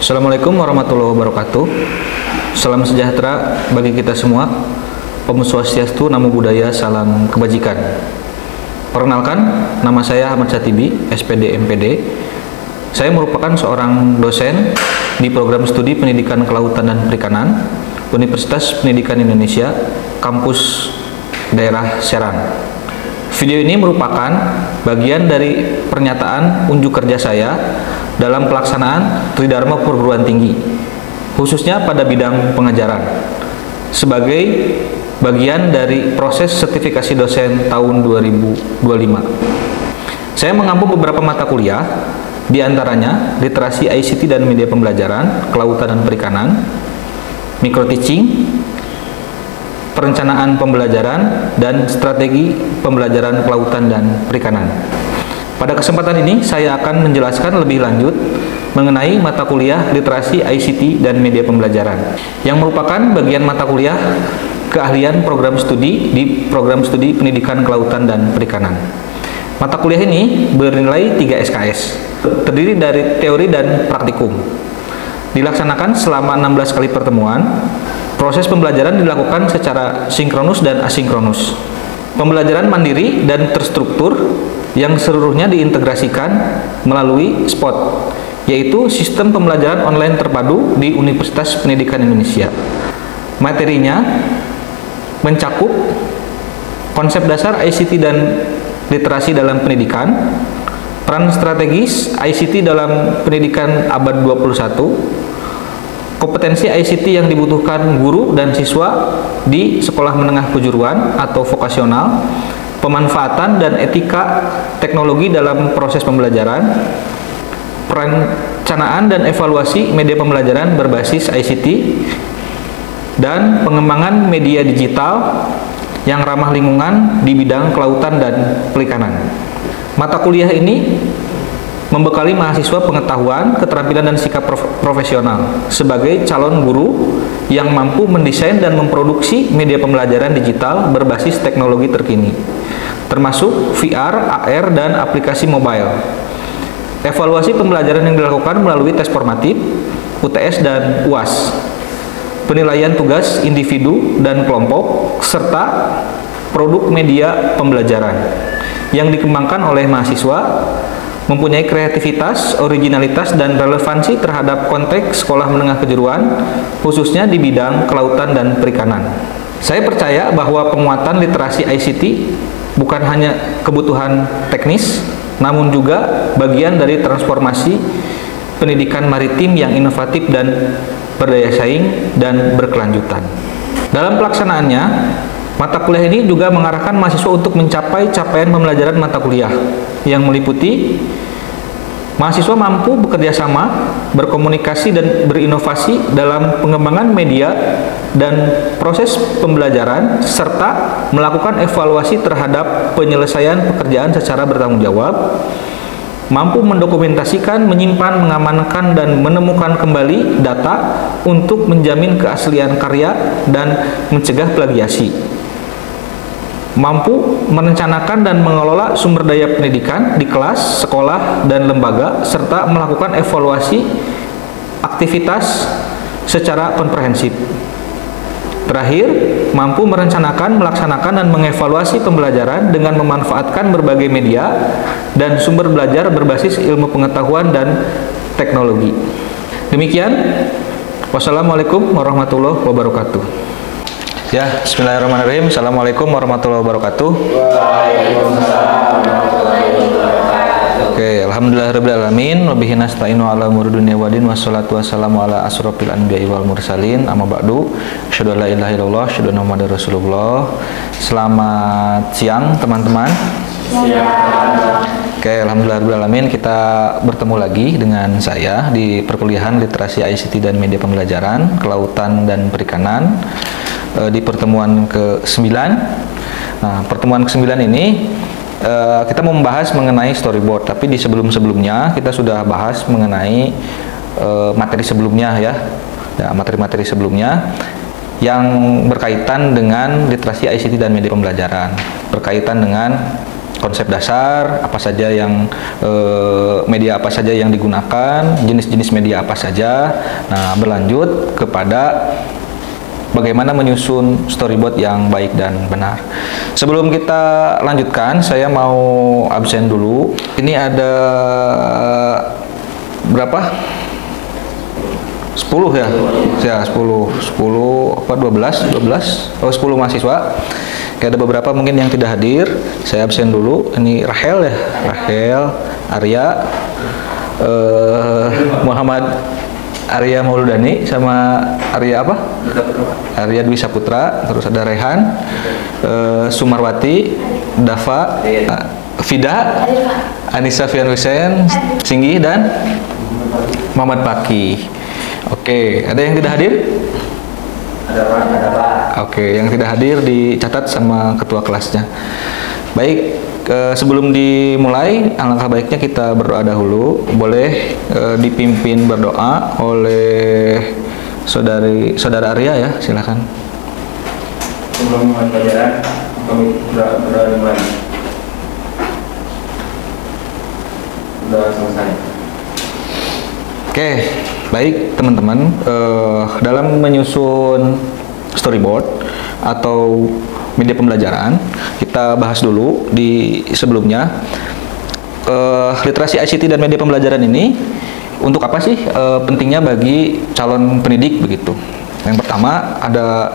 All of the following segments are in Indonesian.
Assalamualaikum warahmatullahi wabarakatuh. Salam sejahtera bagi kita semua. Om Swastiastu, Namo Buddhaya, salam kebajikan. Perkenalkan, nama saya Ahmad Satibi, SPD MPD. Saya merupakan seorang dosen di program studi Pendidikan Kelautan dan Perikanan Universitas Pendidikan Indonesia, kampus daerah Serang. Video ini merupakan bagian dari pernyataan unjuk kerja saya dalam pelaksanaan Tridharma Perguruan Tinggi, khususnya pada bidang pengajaran, sebagai bagian dari proses sertifikasi dosen tahun 2025. Saya mengampu beberapa mata kuliah, di antaranya literasi ICT dan media pembelajaran, kelautan dan perikanan, micro teaching, perencanaan pembelajaran, dan strategi pembelajaran kelautan dan perikanan. Pada kesempatan ini, saya akan menjelaskan lebih lanjut mengenai mata kuliah literasi ICT dan media pembelajaran, yang merupakan bagian mata kuliah keahlian program studi di program studi Pendidikan Kelautan dan Perikanan. Mata kuliah ini bernilai 3 SKS, terdiri dari teori dan praktikum. Dilaksanakan selama 16 kali pertemuan. Proses pembelajaran dilakukan secara sinkronus dan asinkronus. Pembelajaran mandiri dan terstruktur yang seluruhnya diintegrasikan melalui SPOT, yaitu Sistem Pembelajaran Online Terpadu di Universitas Pendidikan Indonesia. Materinya mencakup konsep dasar ICT dan literasi dalam pendidikan, peran strategis ICT dalam pendidikan abad 21, kompetensi ICT yang dibutuhkan guru dan siswa di sekolah menengah kejuruan atau vokasional, pemanfaatan dan etika teknologi dalam proses pembelajaran, perencanaan dan evaluasi media pembelajaran berbasis ICT, dan pengembangan media digital yang ramah lingkungan di bidang kelautan dan perikanan. Mata kuliah ini membekali mahasiswa pengetahuan, keterampilan, dan sikap profesional sebagai calon guru yang mampu mendesain dan memproduksi media pembelajaran digital berbasis teknologi terkini, termasuk VR, AR, dan aplikasi mobile. Evaluasi pembelajaran yang dilakukan melalui tes formatif, UTS, dan UAS. Penilaian tugas individu dan kelompok, serta produk media pembelajaran yang dikembangkan oleh mahasiswa mempunyai kreativitas, originalitas, dan relevansi terhadap konteks sekolah menengah kejuruan, khususnya di bidang kelautan dan perikanan. Saya percaya bahwa penguatan literasi ICT bukan hanya kebutuhan teknis, namun juga bagian dari transformasi pendidikan maritim yang inovatif dan berdaya saing dan berkelanjutan. Dalam pelaksanaannya, mata kuliah ini juga mengarahkan mahasiswa untuk mencapai capaian pembelajaran mata kuliah yang meliputi mahasiswa mampu bekerja sama, berkomunikasi, dan berinovasi dalam pengembangan media dan proses pembelajaran, serta melakukan evaluasi terhadap penyelesaian pekerjaan secara bertanggung jawab, mampu mendokumentasikan, menyimpan, mengamankan, dan menemukan kembali data untuk menjamin keaslian karya dan mencegah plagiasi, mampu merencanakan dan mengelola sumber daya pendidikan di kelas, sekolah, dan lembaga, serta melakukan evaluasi aktivitas secara komprehensif. Terakhir, mampu merencanakan, melaksanakan, dan mengevaluasi pembelajaran dengan memanfaatkan berbagai media dan sumber belajar berbasis ilmu pengetahuan dan teknologi. Demikian, wassalamualaikum warahmatullahi wabarakatuh. Ya, bismillahirrahmanirrahim. Assalamualaikum warahmatullahi wabarakatuh. Oke, alhamdulillahirrahmanirrahim. Wabihi nasta'inu ala umuri dunya waddin, wassalatu wassalamu ala asrofil anbiya'i wal mursalin, amma ba'du. Asyhadu an la ilaha illallah, asyhadu anna muhammadar rasulullah. Selamat siang teman-teman. Oke, alhamdulillahirrahmanirrahim. Kita bertemu lagi dengan saya di perkuliahan literasi ICT dan media pembelajaran, kelautan dan perikanan, di pertemuan ke-9. Nah, pertemuan ke-9 ini kita mau membahas mengenai storyboard, tapi di sebelum-sebelumnya kita sudah bahas mengenai materi sebelumnya ya, materi-materi sebelumnya yang berkaitan dengan literasi ICT dan media pembelajaran, berkaitan dengan konsep dasar, apa saja yang media apa saja yang digunakan, jenis-jenis media apa saja. Nah, berlanjut kepada bagaimana menyusun storyboard yang baik dan benar. Sebelum kita lanjutkan, saya mau absen dulu. Ini ada berapa? 10 ya? Ya, 10 apa 12? Oh, 10 mahasiswa. Kayak ada beberapa mungkin yang tidak hadir. Saya absen dulu. Ini Rahel ya, Rahel, Arya, Muhammad Arya Mauludani sama Arya apa? Arya Dwi Saputra. Terus ada Rehan, Sumarwati, Dava, Fida, Anissa Fian Hussein, Singgi, dan Muhammad Paki. Oke, ada yang tidak hadir? Ada Pak. Oke, yang tidak hadir dicatat sama ketua kelasnya. Baik, sebelum dimulai, alangkah baiknya kita berdoa dahulu. Boleh dipimpin berdoa oleh saudara Arya ya, silakan. Sebelum mulai pelajaran, kami berdoa dimulai. Sudah selesai. Oke, baik teman-teman, dalam menyusun storyboard atau media pembelajaran, kita bahas dulu di sebelumnya. Literasi ICT dan media pembelajaran ini untuk apa sih pentingnya bagi calon pendidik begitu? Yang pertama ada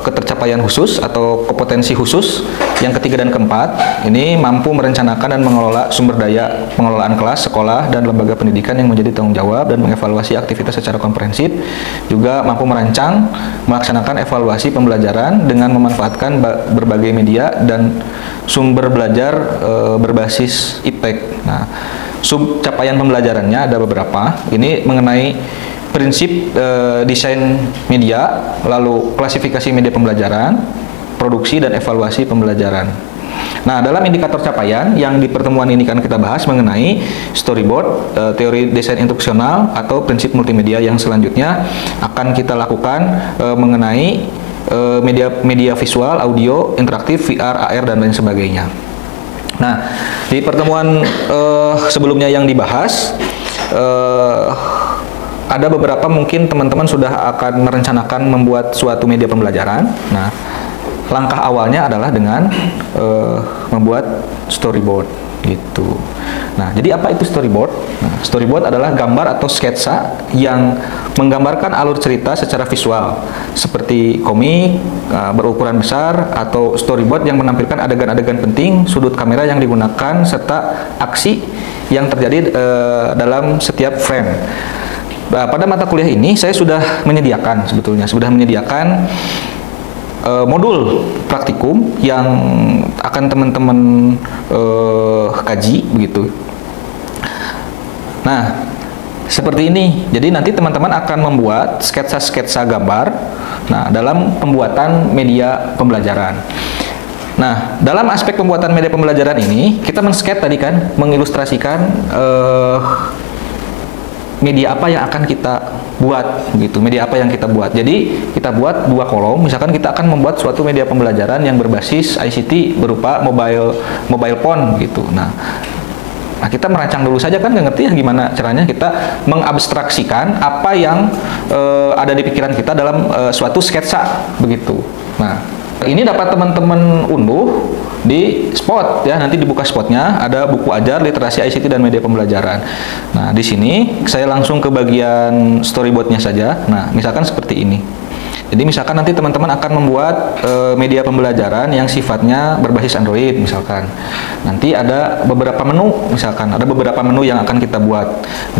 ketercapaian khusus atau kompetensi khusus. Yang ketiga dan keempat, ini mampu merencanakan dan mengelola sumber daya pengelolaan kelas, sekolah, dan lembaga pendidikan yang menjadi tanggung jawab dan mengevaluasi aktivitas secara komprehensif. Juga mampu merancang, melaksanakan evaluasi pembelajaran dengan memanfaatkan berbagai media dan sumber belajar berbasis IPTEK. Nah, sub capaian pembelajarannya ada beberapa. Ini mengenai prinsip desain media, lalu klasifikasi media pembelajaran, produksi dan evaluasi pembelajaran. Nah, dalam indikator capaian yang di pertemuan ini kan kita bahas mengenai storyboard, teori desain instruksional atau prinsip multimedia yang selanjutnya akan kita lakukan mengenai media visual, audio, interaktif, VR, AR, dan lain sebagainya. Nah, di pertemuan sebelumnya yang dibahas, ada beberapa mungkin teman-teman sudah akan merencanakan membuat suatu media pembelajaran. Nah, langkah awalnya adalah dengan membuat storyboard gitu. Nah, jadi apa itu storyboard? Nah, storyboard adalah gambar atau sketsa yang menggambarkan alur cerita secara visual, seperti komik berukuran besar, atau storyboard yang menampilkan adegan-adegan penting, sudut kamera yang digunakan, serta aksi yang terjadi dalam setiap frame. Nah, pada mata kuliah ini saya sudah menyediakan modul praktikum yang akan teman-teman kaji begitu. Nah, seperti ini. Jadi nanti teman-teman akan membuat sketsa-sketsa gambar. Nah, dalam pembuatan media pembelajaran. Nah, dalam aspek pembuatan media pembelajaran ini kita men-sketch tadi kan, mengilustrasikan media apa yang akan kita buat gitu, media apa yang kita buat. Jadi kita buat 2 kolom, misalkan kita akan membuat suatu media pembelajaran yang berbasis ICT berupa mobile phone gitu. Nah, kita merancang dulu saja kan, nggak ngerti ya gimana caranya kita mengabstraksikan apa yang ada di pikiran kita dalam suatu sketsa begitu. Nah, ini dapat teman-teman unduh di spot ya, nanti dibuka spotnya, ada buku ajar literasi ICT dan media pembelajaran. Nah, di sini saya langsung ke bagian storyboardnya saja. Nah, misalkan seperti ini. Jadi misalkan nanti teman-teman akan membuat media pembelajaran yang sifatnya berbasis Android misalkan. Nanti ada beberapa menu, misalkan ada beberapa menu yang akan kita buat.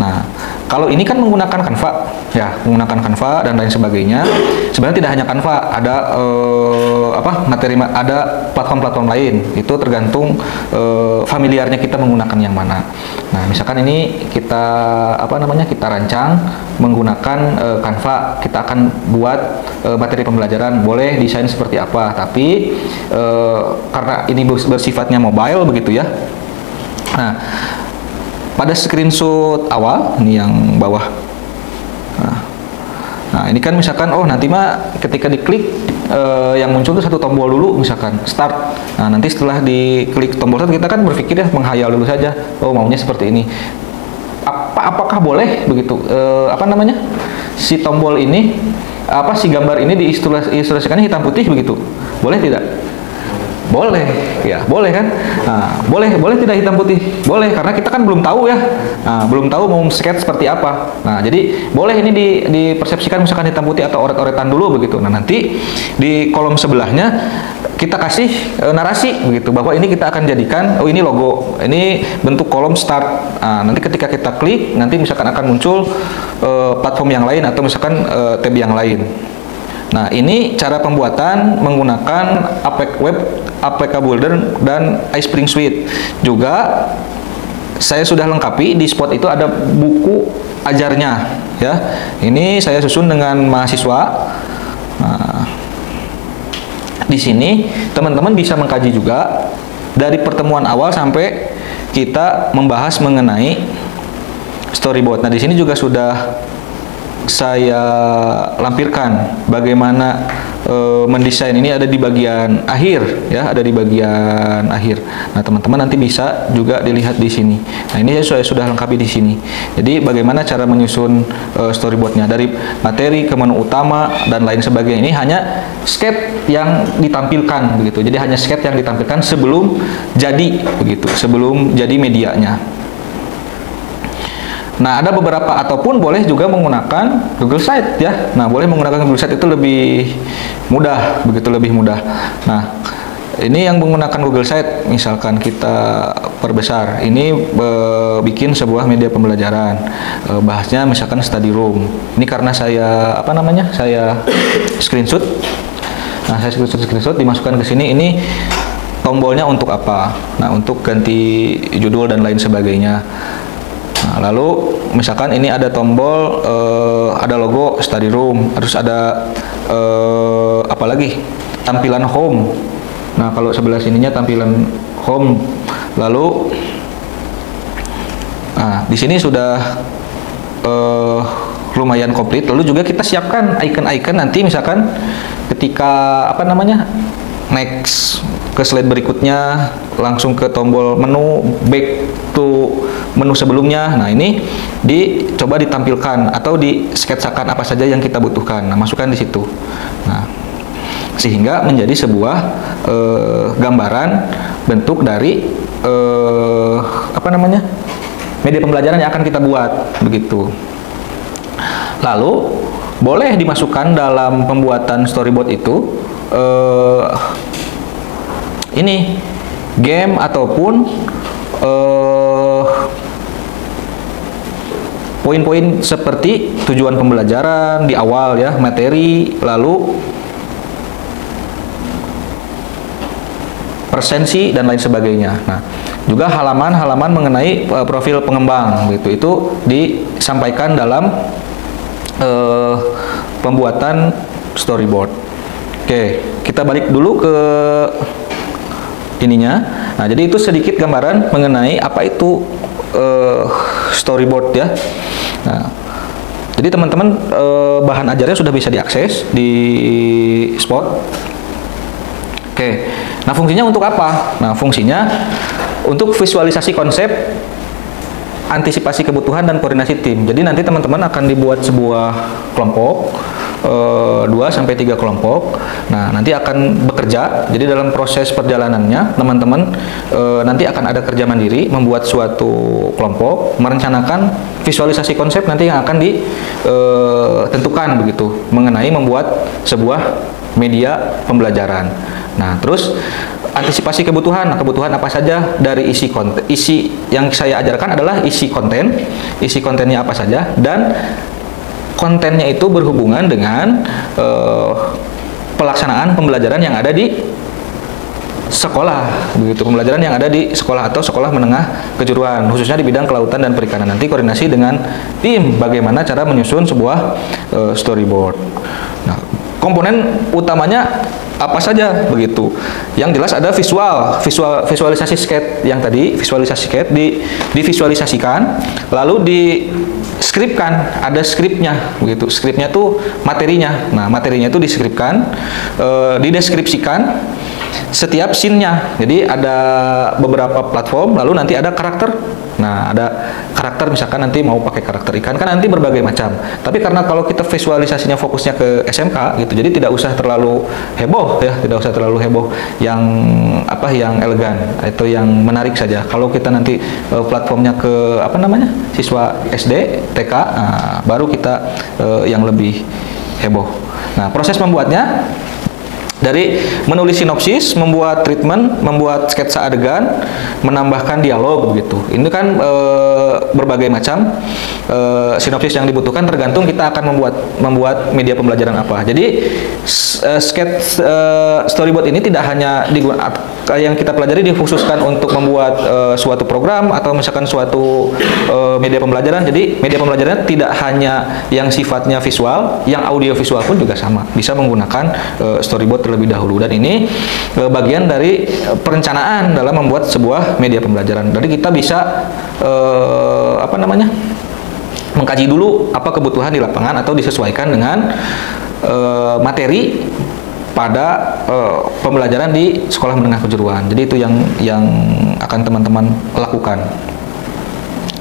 Nah, kalau ini kan menggunakan Canva, ya menggunakan Canva dan lain sebagainya. Sebenarnya tidak hanya Canva, ada ada platform-platform lain. Itu tergantung familiarnya kita menggunakan yang mana. Nah, misalkan ini kita kita rancang menggunakan Canva, kita akan buat materi pembelajaran, boleh desain seperti apa, tapi karena ini bersifatnya mobile begitu ya. Nah, pada screenshot awal ini yang bawah. Nah, ini kan misalkan nanti mah ketika diklik yang muncul tuh satu tombol dulu, misalkan start. Nah, nanti setelah diklik tombol start kita kan berpikir ya, menghayal dulu saja, oh maunya seperti ini. Apakah boleh begitu? Apa namanya? Si tombol ini, si gambar ini diilustrasikannya hitam putih begitu? Boleh tidak? Boleh, ya boleh kan? Nah, boleh tidak hitam putih? Boleh, karena kita kan belum tahu ya, belum tahu mau sketch seperti apa. Nah, jadi boleh ini dipersepsikan misalkan hitam putih atau oret-oretan dulu begitu. Nah, nanti di kolom sebelahnya kita kasih narasi begitu, bahwa ini kita akan jadikan, oh ini logo, ini bentuk kolom start. Nah, nanti ketika kita klik, nanti misalkan akan muncul platform yang lain atau misalkan tab yang lain. Nah, ini cara pembuatan menggunakan Apex Web, APK Builder, dan iSpring Suite. Juga saya sudah lengkapi di Spot itu ada buku ajarnya ya. Ini saya susun dengan mahasiswa. Nah, di sini teman-teman bisa mengkaji juga dari pertemuan awal sampai kita membahas mengenai storyboard. Nah, di sini juga sudah saya lampirkan bagaimana mendesain ini, ada di bagian akhir ya, ada di bagian akhir. Nah, teman-teman nanti bisa juga dilihat di sini. Nah, ini saya sudah lengkapi di sini. Jadi bagaimana cara menyusun storyboardnya dari materi ke menu utama dan lain sebagainya. Ini hanya sketch yang ditampilkan begitu. Jadi hanya sketch yang ditampilkan sebelum jadi begitu, sebelum jadi medianya. Nah, ada beberapa, ataupun boleh juga menggunakan Google Site ya. Nah, boleh menggunakan Google Site itu lebih mudah, begitu lebih mudah. Nah, ini yang menggunakan Google Site, misalkan kita perbesar, ini bikin sebuah media pembelajaran, bahasnya misalkan study room. Ini karena saya saya screenshot. Nah, saya screenshot dimasukkan ke sini. Ini tombolnya untuk apa? Nah, untuk ganti judul dan lain sebagainya. Nah, lalu misalkan ini ada tombol, ada logo study room, terus ada apa lagi? Tampilan home. Nah, kalau sebelah sininya tampilan home. Lalu di sini sudah lumayan komplit. Lalu juga kita siapkan icon-icon nanti misalkan ketika next ke slide berikutnya, langsung ke tombol menu, back to menu sebelumnya. Nah, ini dicoba ditampilkan atau disketsakan apa saja yang kita butuhkan. Nah, masukkan di situ. Nah, sehingga menjadi sebuah gambaran bentuk dari media pembelajaran yang akan kita buat begitu. Lalu boleh dimasukkan dalam pembuatan storyboard itu ini game ataupun poin-poin seperti tujuan pembelajaran di awal ya, materi, lalu presensi dan lain sebagainya. Nah, juga halaman-halaman mengenai profil pengembang gitu, itu disampaikan dalam pembuatan storyboard. Oke, kita balik dulu ke ininya. Nah, jadi itu sedikit gambaran mengenai apa itu storyboard ya. Nah, jadi teman-teman bahan ajarnya sudah bisa diakses di Spot. Oke, nah fungsinya untuk apa? Nah, fungsinya untuk visualisasi konsep, antisipasi kebutuhan, dan koordinasi tim. Jadi nanti teman-teman akan dibuat sebuah kelompok, 2-3 kelompok. Nah, nanti akan bekerja. Jadi dalam proses perjalanannya, teman-teman nanti akan ada kerja mandiri, membuat suatu kelompok, merencanakan visualisasi konsep nanti yang akan ditentukan begitu, mengenai membuat sebuah media pembelajaran. Nah, terus antisipasi kebutuhan. Nah, kebutuhan apa saja dari isi konten? Isi yang saya ajarkan adalah isi konten. Isi kontennya apa saja, dan kontennya itu berhubungan dengan pelaksanaan pembelajaran yang ada di sekolah, begitu, pembelajaran yang ada di sekolah atau sekolah menengah kejuruan, khususnya di bidang kelautan dan perikanan. Nanti koordinasi dengan tim, bagaimana cara menyusun sebuah storyboard. Nah, komponen utamanya apa saja begitu. Yang jelas ada visualisasi skate yang tadi, visualisasi skate divisualisasikan, lalu diskripkan, ada skripnya begitu. Skripnya tuh materinya. Nah, materinya itu diskripkan, dideskripsikan setiap scene-nya. Jadi ada beberapa platform, lalu nanti ada karakter. Nah, ada karakter, misalkan nanti mau pakai karakter ikan, kan nanti berbagai macam. Tapi karena kalau kita visualisasinya fokusnya ke SMK gitu, jadi tidak usah terlalu heboh ya, tidak usah terlalu heboh, yang yang elegan atau yang menarik saja. Kalau kita nanti platformnya ke siswa SD, TK, baru kita yang lebih heboh. Nah, proses membuatnya dari menulis sinopsis, membuat treatment, membuat sketsa adegan, menambahkan dialog begitu. Ini kan berbagai macam sinopsis yang dibutuhkan, tergantung kita akan membuat media pembelajaran apa. Jadi storyboard ini tidak hanya yang kita pelajari dikhususkan untuk membuat suatu program atau misalkan suatu media pembelajaran. Jadi media pembelajaran tidak hanya yang sifatnya visual, yang audio visual pun juga sama. Bisa menggunakan storyboard terlebih dahulu, dan ini bagian dari perencanaan dalam membuat sebuah media pembelajaran. Jadi kita bisa mengkaji dulu apa kebutuhan di lapangan atau disesuaikan dengan materi pada pembelajaran di sekolah menengah kejuruan. Jadi itu yang akan teman-teman lakukan.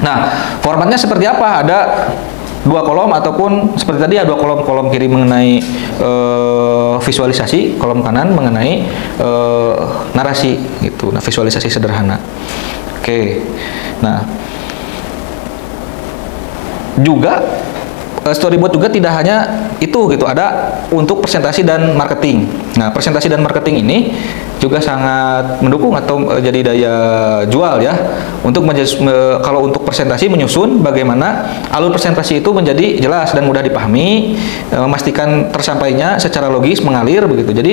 Nah, formatnya seperti apa? Ada 2 kolom, ataupun seperti tadi ada 2 kolom kiri mengenai visualisasi, kolom kanan mengenai narasi gitu. Nah, visualisasi sederhana. Oke. Nah, juga storyboard juga tidak hanya itu gitu, ada untuk presentasi dan marketing. Nah, presentasi dan marketing ini juga sangat mendukung atau jadi daya jual ya, untuk kalau untuk presentasi menyusun bagaimana alur presentasi itu menjadi jelas dan mudah dipahami, memastikan tersampainya secara logis, mengalir begitu. Jadi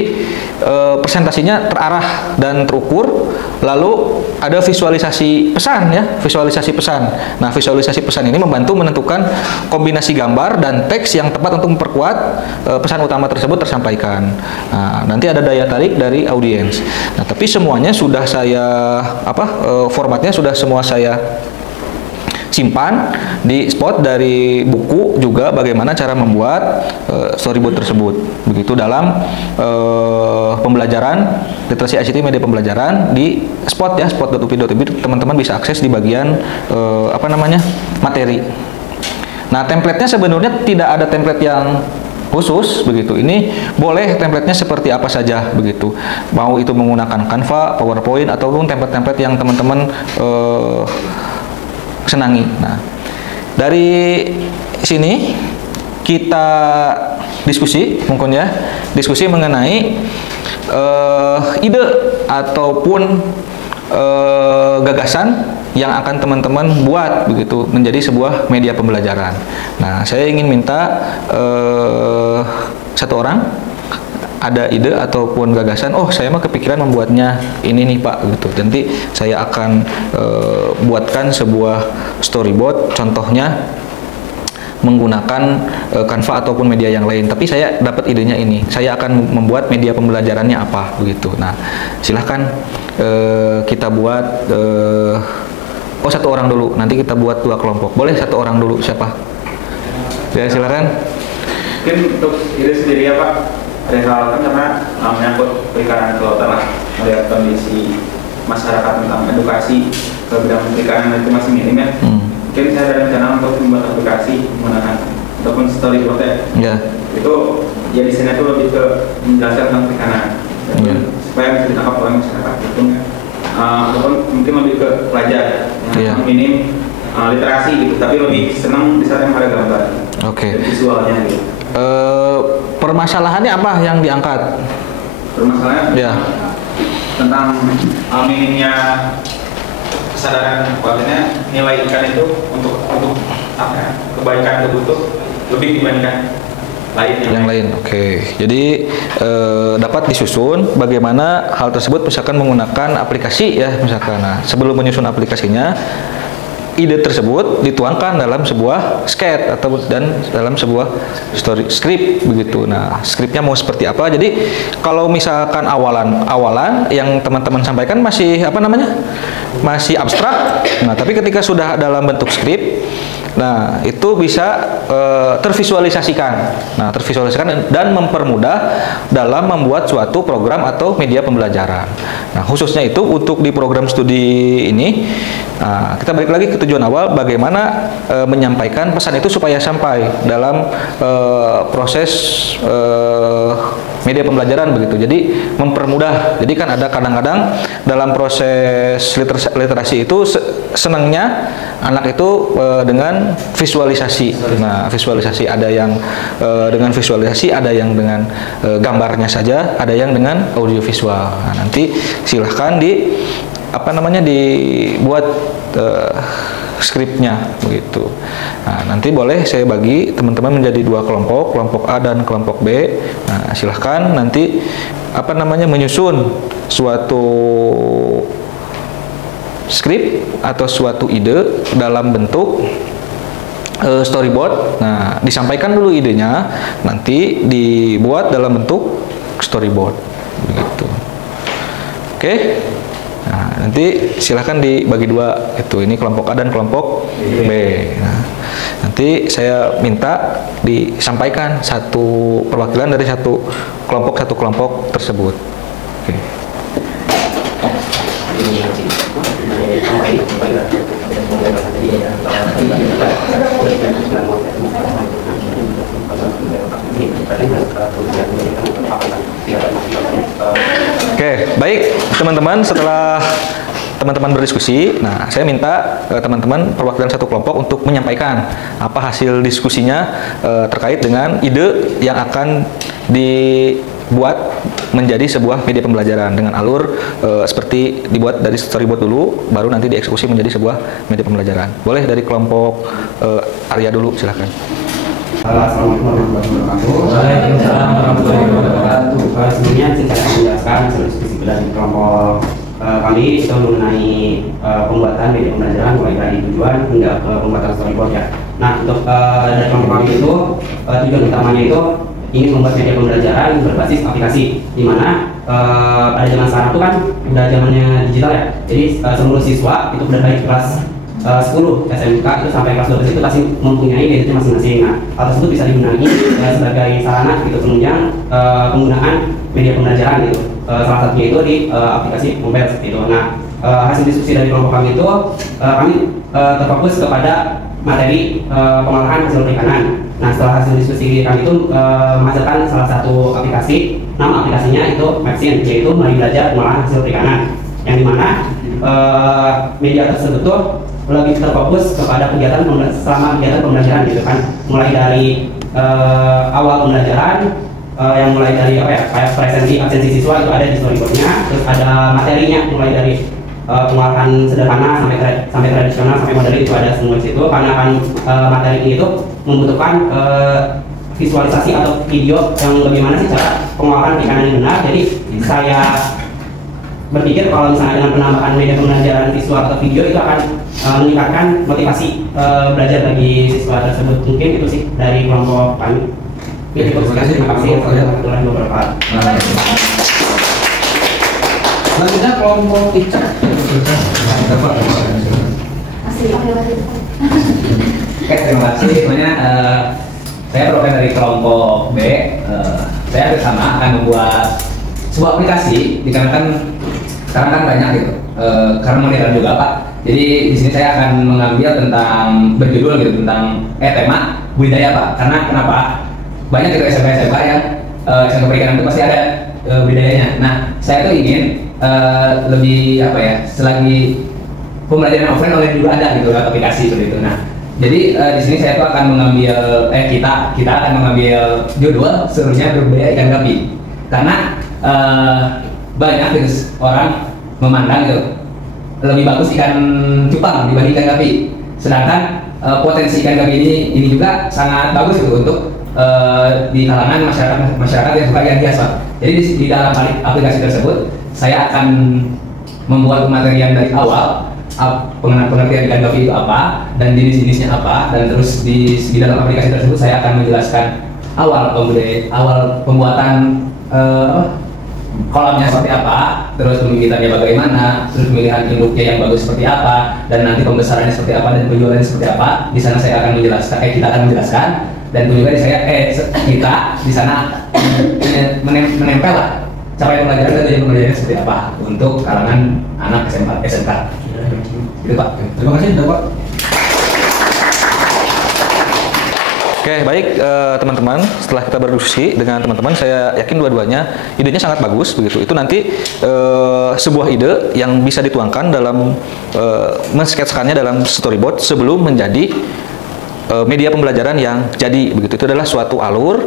presentasinya terarah dan terukur, lalu ada visualisasi pesan ya, visualisasi pesan. Nah, visualisasi pesan ini membantu menentukan kombinasi gambar dan teks yang tepat untuk memperkuat pesan utama tersebut tersampaikan. Nah, nanti ada daya tarik dari audiens. Nah, tapi semuanya sudah saya formatnya sudah semua saya simpan di spot dari buku, juga bagaimana cara membuat storyboard tersebut begitu dalam pembelajaran literasi ICT media pembelajaran di spot ya, spot.upi.id. Teman-teman bisa akses di bagian materi. Nah, template-nya sebenarnya tidak ada template yang khusus begitu. Ini boleh template-nya seperti apa saja begitu. Mau itu menggunakan Canva, PowerPoint, ataupun template-template yang teman-teman senangi. Nah, dari sini kita diskusi mungkin ya, diskusi mengenai ide ataupun gagasan yang akan teman-teman buat begitu menjadi sebuah media pembelajaran. Nah, saya ingin minta satu orang ada ide ataupun gagasan, oh saya mah kepikiran membuatnya ini nih Pak gitu. Nanti saya akan buatkan sebuah storyboard, contohnya menggunakan Canva ataupun media yang lain. Tapi saya dapat idenya ini, saya akan membuat media pembelajarannya apa begitu. Nah, silahkan kita buat satu orang dulu, nanti kita buat 2 kelompok. Boleh satu orang dulu, siapa? Ya, silakan. Mungkin untuk ide sendiri ya Pak, ada yang kan karena menyangkut perikanan kelautan lah, melihat kondisi masyarakat tentang edukasi ke bidang perikanan itu masih minim ya. Mungkin saya ada rencana untuk membuat aplikasi menggunakan ataupun storyboard ya. Itu ya desainnya itu lebih ke menjelaskan tentang perikanan, supaya bisa ditangkap oleh masyarakat itu. Ataupun mungkin lebih ke pelajar yang minim literasi gitu, tapi lebih senang di saat yang ada gambar, visualnya gitu. Permasalahannya apa yang diangkat? Permasalahannya tentang minimnya kesadaran bahwasanya nilai ikan itu untuk kebaikan kebutuh lebih dibandingkan yang lain. Oke. Jadi dapat disusun bagaimana hal tersebut, misalkan menggunakan aplikasi ya, misalkan. Nah, sebelum menyusun aplikasinya ide tersebut dituangkan dalam sebuah sketch atau dan dalam sebuah story script begitu. Nah, skripnya mau seperti apa? Jadi kalau misalkan awalan yang teman-teman sampaikan masih masih abstrak. Nah, tapi ketika sudah dalam bentuk skrip, nah itu bisa tervisualisasikan. Nah, tervisualisasikan dan mempermudah dalam membuat suatu program atau media pembelajaran. Nah, khususnya itu untuk di program studi ini, kita balik lagi ke tujuan awal, bagaimana menyampaikan pesan itu supaya sampai dalam proses media pembelajaran begitu. Jadi mempermudah. Jadi kan ada kadang-kadang dalam proses literasi itu senangnya anak itu dengan visualisasi. Nah, visualisasi ada yang dengan visualisasi, ada yang dengan gambarnya saja, ada yang dengan audiovisual. Nah, nanti silahkan dibuat skripnya begitu. Nah, nanti boleh saya bagi teman-teman menjadi dua kelompok, kelompok A dan kelompok B. Nah, silahkan nanti menyusun suatu skrip atau suatu ide dalam bentuk storyboard. Nah, disampaikan dulu idenya, nanti dibuat dalam bentuk storyboard begitu. Oke. Nah, nanti silahkan dibagi dua itu, ini kelompok A dan kelompok B. Nah, nanti saya minta disampaikan satu perwakilan dari satu kelompok tersebut. Oke. Oke, baik teman-teman, setelah teman-teman berdiskusi, nah saya minta teman-teman perwakilan satu kelompok untuk menyampaikan apa hasil diskusinya terkait dengan ide yang akan dibuat menjadi sebuah media pembelajaran dengan alur seperti dibuat dari storyboard dulu, baru nanti dieksekusi menjadi sebuah media pembelajaran. Boleh dari kelompok Arya dulu, silahkan. Assalamualaikum warahmatullahi wabarakatuh. Waalaikumsalam warahmatullahi wabarakatuh. Sebelumnya saya menjelaskan hasil diskusi dari kelompok kami itu mengenai pembuatan media pembelajaran mulai dari tujuan hingga ke pembuatan storyboard ya. Nah, untuk dari kelompok kami itu tujuan utamanya itu ingin membuat media pembelajaran berbasis aplikasi, di mana pada zaman sekarang itu kan udah zamannya digital ya. Jadi seluruh siswa itu udah baik kelas 10 SMK itu sampai kelas 12 itu pasti mempunyai gadgetnya masing-masing. Nah, hal tersebut bisa digunakan sebagai sarana gitu penunjang penggunaan media pembelajaran gitu. Salah satunya itu di aplikasi mobile seperti itu. Nah, hasil diskusi dari kelompok kami itu kami terfokus kepada materi pengolahan hasil perikanan. Nah, setelah hasil diskusi kami itu menghasilkan salah satu aplikasi, nama aplikasinya itu Maxin, yaitu Mari Belajar Pengolahan Hasil Perikanan, yang dimana media tersebut tuh lebih terfokus kepada kegiatan selama kegiatan pembelajaran gitu kan, mulai dari awal pembelajaran yang mulai dari kayak presensi absensi siswa itu ada di storyboardnya, terus ada materinya mulai dari pengolahan sederhana sampai tradisional sampai modern itu ada semua di situ, karena kan materi ini itu membutuhkan visualisasi atau video yang bagaimana sih cara pengolahan perikanan yang benar. Jadi saya berpikir kalau misalnya dengan penambahan media pembelajaran visual atau video itu akan meningkatkan motivasi belajar bagi siswa tersebut. Mungkin itu sih dari kelompok kami. Terima kasih. Warahmatullahi wabarakatuh. Selanjutnya kelompok Ica. Oke, terima kasih. Sebenarnya saya perwakilan dari kelompok B. Saya bersama akan membuat sebuah aplikasi, dikarenakan sekarang kan banyak gitu, karena modern juga Pak. Jadi di sini saya akan mengambil tentang berjudul gitu tentang tema budidaya Pak. Karena kenapa? Banyak gitu SMK yang SMK perikanan itu pasti ada budidayanya. Nah, saya tuh ingin lebih selagi pembelajaran offline online juga ada gitu aplikasi seperti itu. Nah, jadi di sini saya tuh akan mengambil kita akan mengambil judul serunya berbudidaya ikan gapi. Karena banyak gitu orang memandang gitu lebih bagus ikan cupang dibanding ikan gapi. Sedangkan potensi ikan gapi ini juga sangat bagus gitu untuk di kalangan masyarakat yang suka ikan hias Pak. Jadi di dalam aplikasi tersebut saya akan membuat pematerian dari awal pengertian ikan itu apa dan jenis-jenisnya apa, dan terus di dalam aplikasi tersebut saya akan menjelaskan awal pembuatan kolamnya seperti apa, terus pembibitannya bagaimana, terus pemilihan induknya yang bagus seperti apa, dan nanti pembesarannya seperti apa dan penjualannya seperti apa. Di sana saya akan menjelaskan, kita akan menjelaskan, dan juga kita di sana menempel lah capaian pembelajaran dan tujuan pembelajaran seperti apa untuk kalangan anak SMK. Gitu Pak. Terima kasih Pak. Oke, baik teman-teman, setelah kita berdiskusi dengan teman-teman, saya yakin dua-duanya idenya sangat bagus begitu. Itu nanti sebuah ide yang bisa dituangkan dalam men-sketsakannya dalam storyboard sebelum menjadi media pembelajaran yang jadi begitu. Itu adalah suatu alur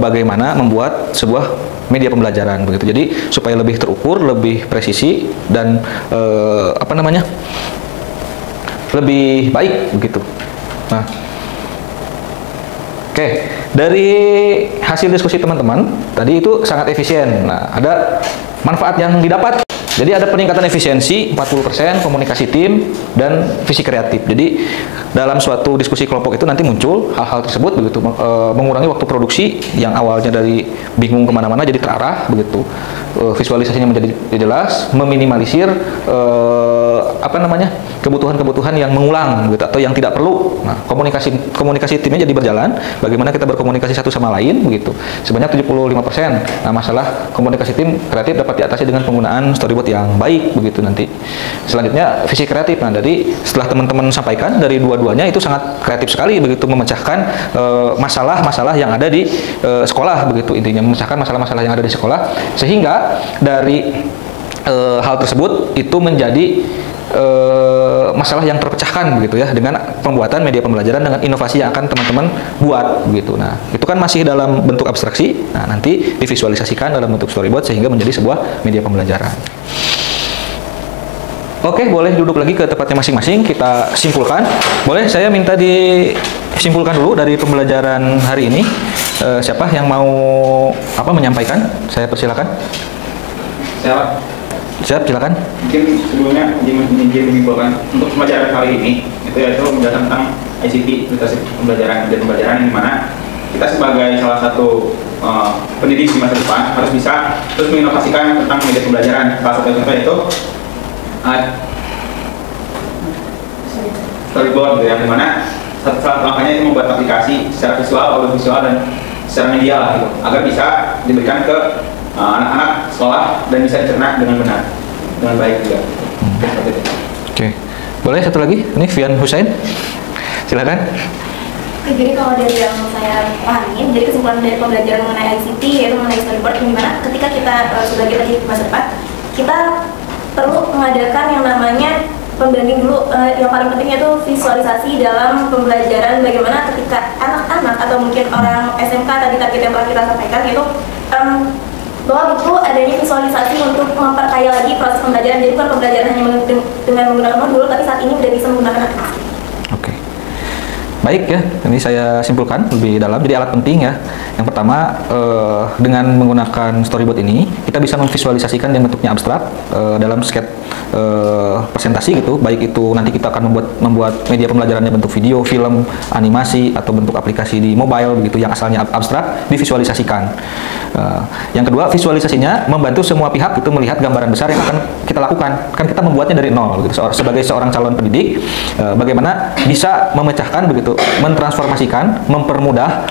bagaimana membuat sebuah media pembelajaran begitu. Jadi supaya lebih terukur, lebih presisi dan lebih baik begitu. Nah, oke, dari hasil diskusi teman-teman tadi itu sangat efisien. Nah, ada manfaat yang didapat. Jadi ada peningkatan efisiensi 40%, komunikasi tim, dan visi kreatif. Jadi dalam suatu diskusi kelompok itu nanti muncul hal-hal tersebut begitu, mengurangi waktu produksi yang awalnya dari bingung kemana-mana jadi terarah begitu. Visualisasinya menjadi jelas, meminimalisir kebutuhan-kebutuhan yang mengulang gitu atau yang tidak perlu. Nah, komunikasi timnya jadi berjalan. Bagaimana kita berkomunikasi satu sama lain begitu. Sebanyak 75%. Nah, masalah komunikasi tim kreatif dapat diatasi dengan penggunaan storyboard yang baik begitu nanti. Selanjutnya visi kreatif. Nah, jadi setelah teman-teman sampaikan dari dua-duanya itu sangat kreatif sekali begitu, memecahkan masalah-masalah yang ada di sekolah begitu, intinya memecahkan masalah-masalah yang ada di sekolah, sehingga dari hal tersebut itu menjadi masalah yang terpecahkan begitu ya dengan pembuatan media pembelajaran dengan inovasi yang akan teman-teman buat begitu. Nah, itu kan masih dalam bentuk abstraksi. Nah, nanti divisualisasikan dalam bentuk storyboard sehingga menjadi sebuah media pembelajaran. Oke, boleh duduk lagi ke tempatnya masing-masing, kita simpulkan. Boleh saya minta disimpulkan dulu dari pembelajaran hari ini. Siapa yang mau menyampaikan? Saya persilakan. Siap, silakan. Mungkin sebelumnya izin menyimpulkan untuk pembelajaran kali ini yaitu menjelaskan tentang ICT, aplikasi pembelajaran dan pembelajaran, di mana kita sebagai salah satu pendidik di masa depan harus bisa terus menginovasikan tentang media pembelajaran. Salah satu contoh itu storyboard yang dimana satu langkahnya itu membuat aplikasi secara visual, audio visual dan secara media lah gitu, agar bisa diberikan ke anak-anak sekolah dan bisa dicerna dengan benar, dengan baik juga. Oke. Boleh satu lagi? Ini Fian Hussein. Silakan. Oke, jadi kalau dari yang saya pahami, jadi kesimpulan dari pembelajaran mengenai ICT yaitu mengenai storyboard, dimana ketika kita sebagai pendidik masa depan, kita perlu mengadakan yang namanya pembanding dulu. Yang paling penting itu visualisasi dalam pembelajaran, bagaimana ketika anak-anak atau mungkin orang SMK tadi target yang telah kita sampaikan itu bahwa butuh adanya visualisasi untuk memperkaya lagi proses pembelajaran. Jadi bukan pembelajaran hanya dengan menggunakan modul, tapi saat ini sudah bisa menggunakan aplikasi. Oke. Baik ya, ini saya simpulkan lebih dalam. Jadi alat penting ya. Yang pertama, dengan menggunakan storyboard ini, kita bisa memvisualisasikan yang bentuknya abstrak dalam sketch presentasi gitu. Baik itu nanti kita akan membuat media pembelajarannya bentuk video, film, animasi, atau bentuk aplikasi di mobile begitu yang asalnya abstrak, divisualisasikan. Yang kedua, visualisasinya membantu semua pihak itu melihat gambaran besar yang akan kita lakukan. Kan kita membuatnya dari nol gitu. Sebagai seorang calon pendidik, bagaimana bisa memecahkan begitu, mentransformasikan, mempermudah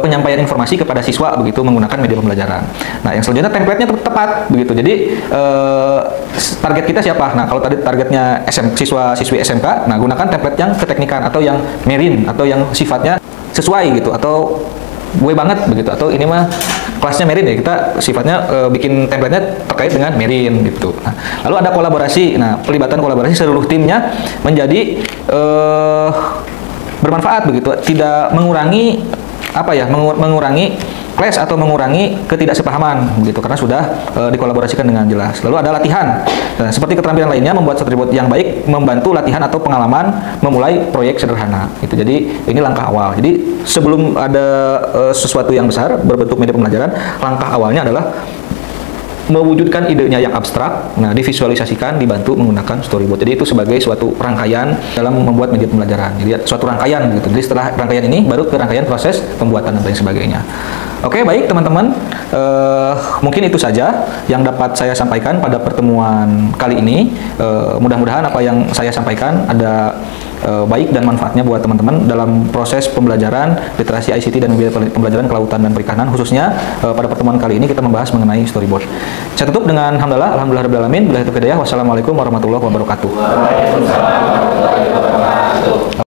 penyampaian informasi kepada siswa begitu menggunakan media pembelajaran. Nah, yang selanjutnya template-nya tepat begitu. Jadi target kita siapa? Nah, kalau tadi targetnya siswa-siswi SMK, nah gunakan template yang keteknikan atau yang merin atau yang sifatnya sesuai gitu, atau gue banget begitu, atau ini mah kelasnya merin ya, kita sifatnya bikin template-nya terkait dengan merin gitu. Nah, lalu ada kolaborasi. Nah, pelibatan kolaborasi seluruh timnya menjadi bermanfaat begitu, tidak mengurangi mengurangi clash atau mengurangi ketidaksepahaman begitu, karena sudah dikolaborasikan dengan jelas. Lalu ada latihan. Nah, seperti keterampilan lainnya, membuat storyboard yang baik membantu latihan atau pengalaman memulai proyek sederhana. Itu jadi ini langkah awal. Jadi sebelum ada sesuatu yang besar berbentuk media pembelajaran, langkah awalnya adalah mewujudkan idenya yang abstrak, nah divisualisasikan, dibantu menggunakan storyboard. Jadi itu sebagai suatu rangkaian dalam membuat media pembelajaran. Jadi suatu rangkaian gitu. Jadi setelah rangkaian ini baru ke rangkaian proses pembuatan dan lain sebagainya. Oke, baik teman-teman, mungkin itu saja yang dapat saya sampaikan pada pertemuan kali ini. Mudah-mudahan apa yang saya sampaikan ada baik dan manfaatnya buat teman-teman dalam proses pembelajaran literasi ICT dan media pembelajaran kelautan dan perikanan, khususnya pada pertemuan kali ini kita membahas mengenai storyboard. Saya tutup dengan alhamdulillah rabbil alamin. Wassalamualaikum warahmatullahi wabarakatuh.